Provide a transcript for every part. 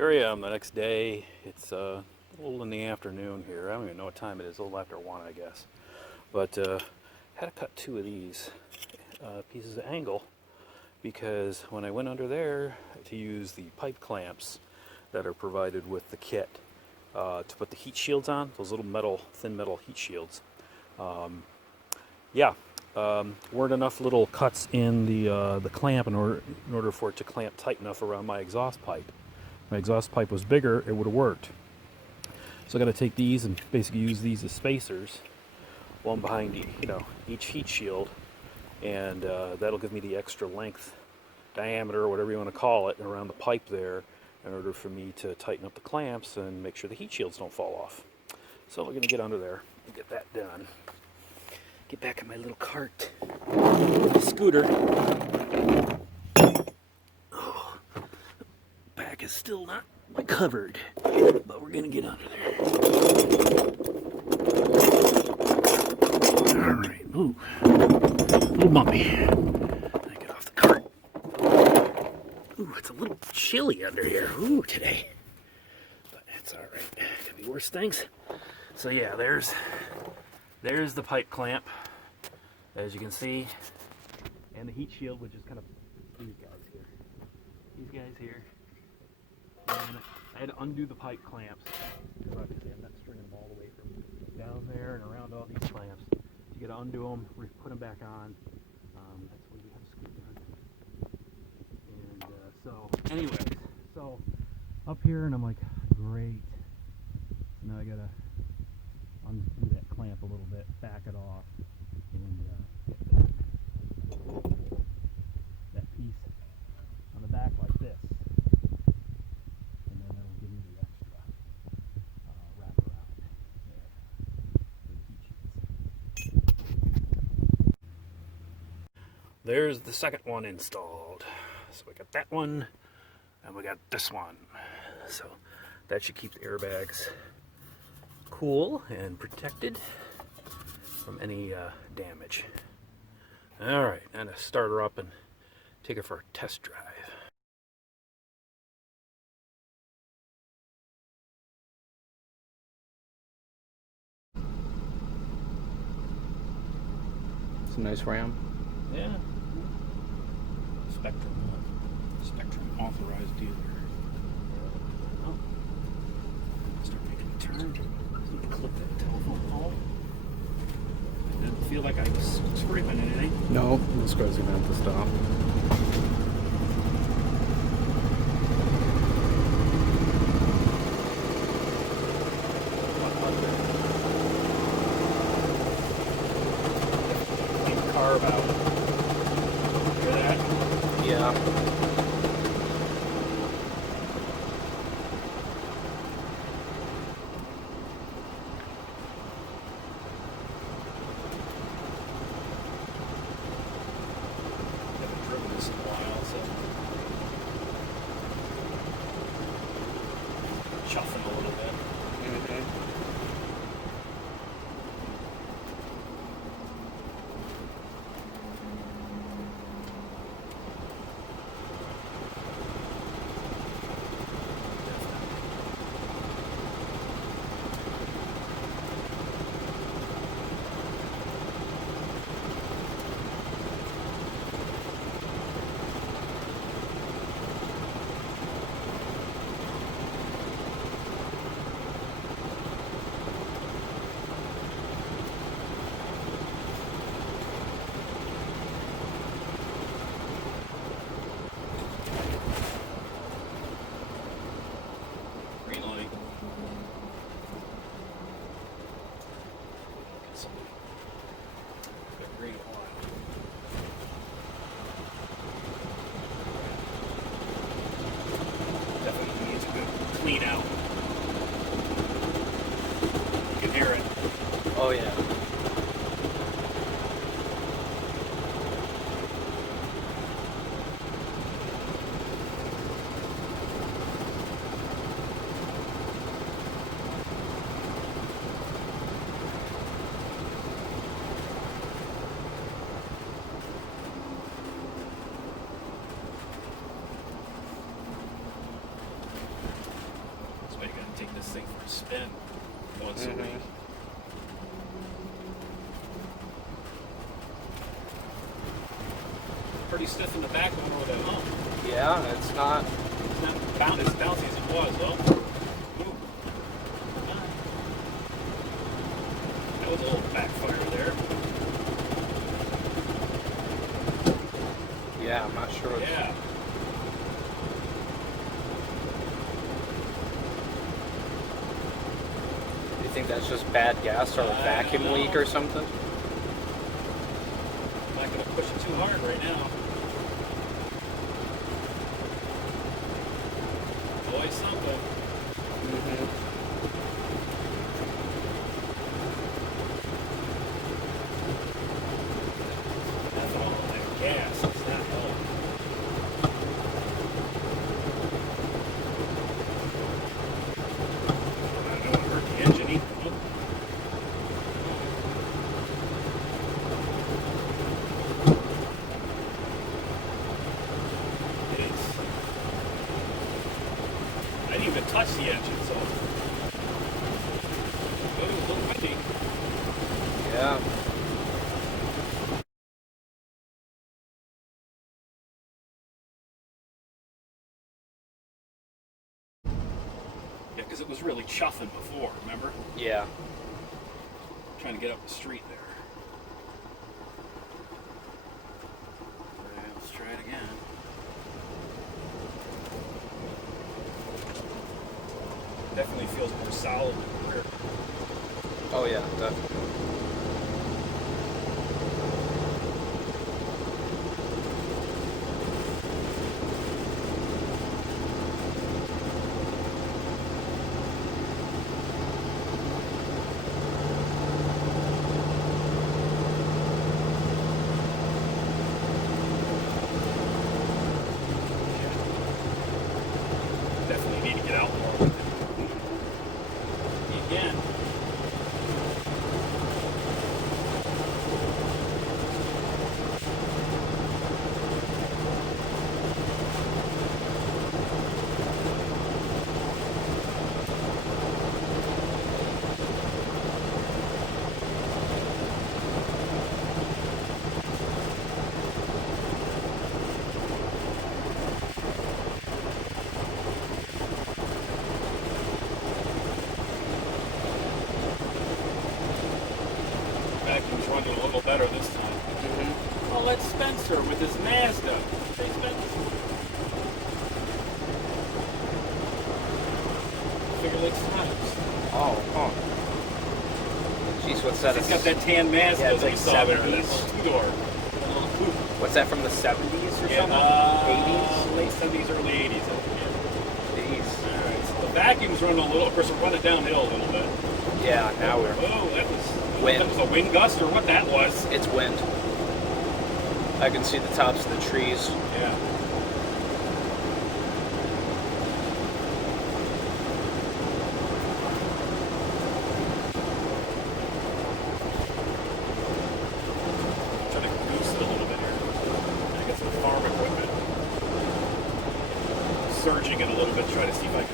Here I am the next day. It's a little in the afternoon here. I don't even know what time it is. A little after 1, I guess. But had to cut 2 of these pieces of angle because when I went under there to use the pipe clamps that are provided with the kit to put the heat shields on, those little thin metal heat shields, weren't enough little cuts in the clamp in order for it to clamp tight enough around my exhaust pipe. If my exhaust pipe was bigger, it would have worked. So I got to take these and basically use these as spacers, one behind each heat shield, and that'll give me the extra length, diameter, or whatever you want to call it, around the pipe there, in order for me to tighten up the clamps and make sure the heat shields don't fall off. So we're going to get under there and get that done. Get back in my little cart, scooter. Oh, back is still not covered, but we're going to get under there. All right, ooh, a little bumpy. I get off the cart. Ooh, it's a little chilly under here. Ooh, today, but it's all right. Could be worse things. So yeah, there's the pipe clamp, as you can see, and the heat shield, which is kind of these guys here. And I had to undo the pipe clamps because obviously I'm not stringing them all the way from down there and around all these clamps. You got to undo them, put them back on. That's why we have a screw gun. And anyways, so up here, and I'm like, great. Now I gotta undo that clamp a little bit, back it off, and get that piece on the back like this. And then that'll give me the extra wraparound there for the heat shields. There's the second one installed. So we got that one, and we got this one. So that should keep the airbags cool and protected from any damage. All right, now to start her up and take her for a test drive. It's a nice Ram. Yeah. Spectrum authorized dealer. Oh. Start making a turn. Clip that telephone pole. It didn't feel like I was scraping anything. No, this guy's gonna have to stop. Take the carb out. Hear that? Yeah. Haven't driven this in a while, so chuffing a little bit. Green light. Got green light. Definitely needs a good clean out. You can hear it. Oh yeah. spin once a week. Pretty stiff in the back one with that hump. Yeah, it's not As bouncy as it was, though. Ooh. That was a little backfire there. Yeah, I'm not sure. Yeah. You think that's just bad gas or a vacuum leak or something? I'm not going to push it too hard right now. Always something. Ethanol and gas. It's not helping. I don't want to hurt the engine either. It is. I didn't even touch the engine, so. But it was a little windy. Yeah. Yeah, because it was really chuffing before, remember? Yeah. Trying to get up the street there. Alright, let's try it again. Definitely feels more solid than the rear. Oh yeah, definitely. Definitely need to get out more with it. Again. Vacuum's running a little better this time. Oh, that's Spencer with his Mazda. Hey, Spencer. Finger Lakes Times. Oh, huh. Jeez, what's that? He's got that tan Mazda Yeah, it's that like you saw there, that 70s. little two-door. That little coupe. What's that, from the 70s or Yeah, something? 80s? late 70s, early 80s, I think. Jeez. Alright, so the vacuum's running a little, of course, we're running downhill a little bit. Yeah, now we're... Oh, that was Wind. That was a wind gust or what that was. It's wind. I can see the tops of the trees. Yeah. Trying to goose it a little bit here. I got some farm equipment. Surging it a little bit, try to see if I can.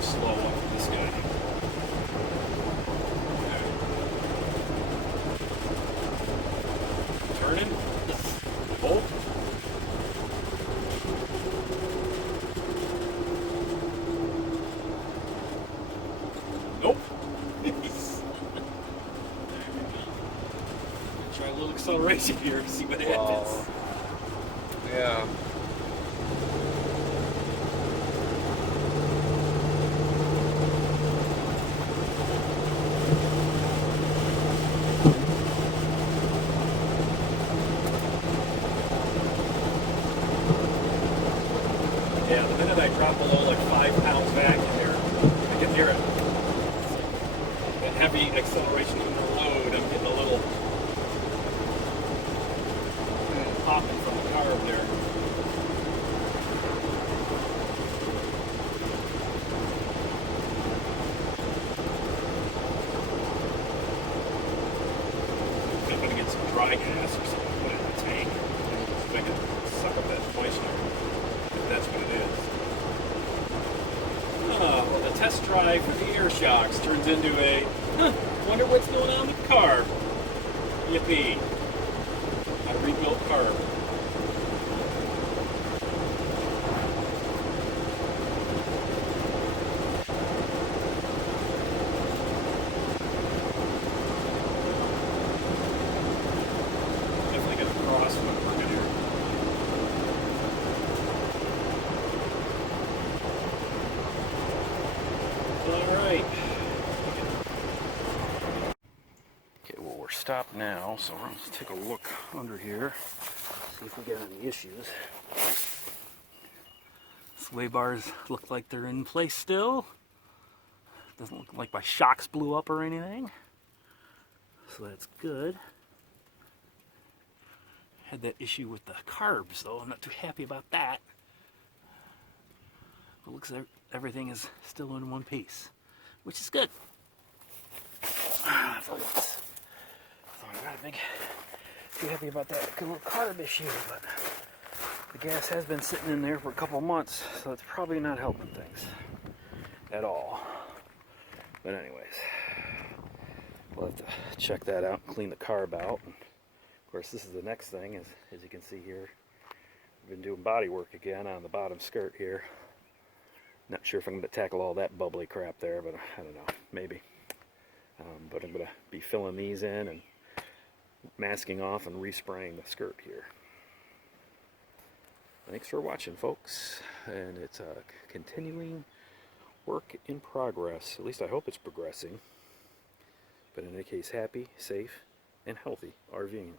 Slow up this guy. Turning. Bolt. Nope. Try a little acceleration here to see what happens. Wow. Yeah. Yeah, the minute I drop below like 5 pounds back in there, I can hear it. It's like that heavy acceleration from the load. I'm getting a little popping from the carb there. I'm going to get some dry gas or something, put it in the tank, so I can suck up that moisture. test drive for the air shocks turns into a, wonder what's going on with the carb. Yippee. I rebuilt carb. Definitely gonna cross when I'm working here. Alright. Okay, well, we're stopped now, so let's take a look under here, see if we got any issues. Sway bars look like they're in place still. Doesn't look like my shocks blew up or anything, so that's good. Had that issue with the carbs, though. I'm not too happy about that. It looks like everything is still in one piece, which is good. For once. So I'm not too happy about that little carb issue, but the gas has been sitting in there for a couple months, so it's probably not helping things at all. But anyways, we'll have to check that out and clean the carb out. And of course, this is the next thing, as you can see here. I've been doing body work again on the bottom skirt here. Not sure if I'm going to tackle all that bubbly crap there, but I don't know, maybe. But I'm going to be filling these in and masking off and respraying the skirt here. Thanks for watching, folks, and it's a continuing work in progress. At least I hope it's progressing. But in any case, happy, safe, and healthy RVing.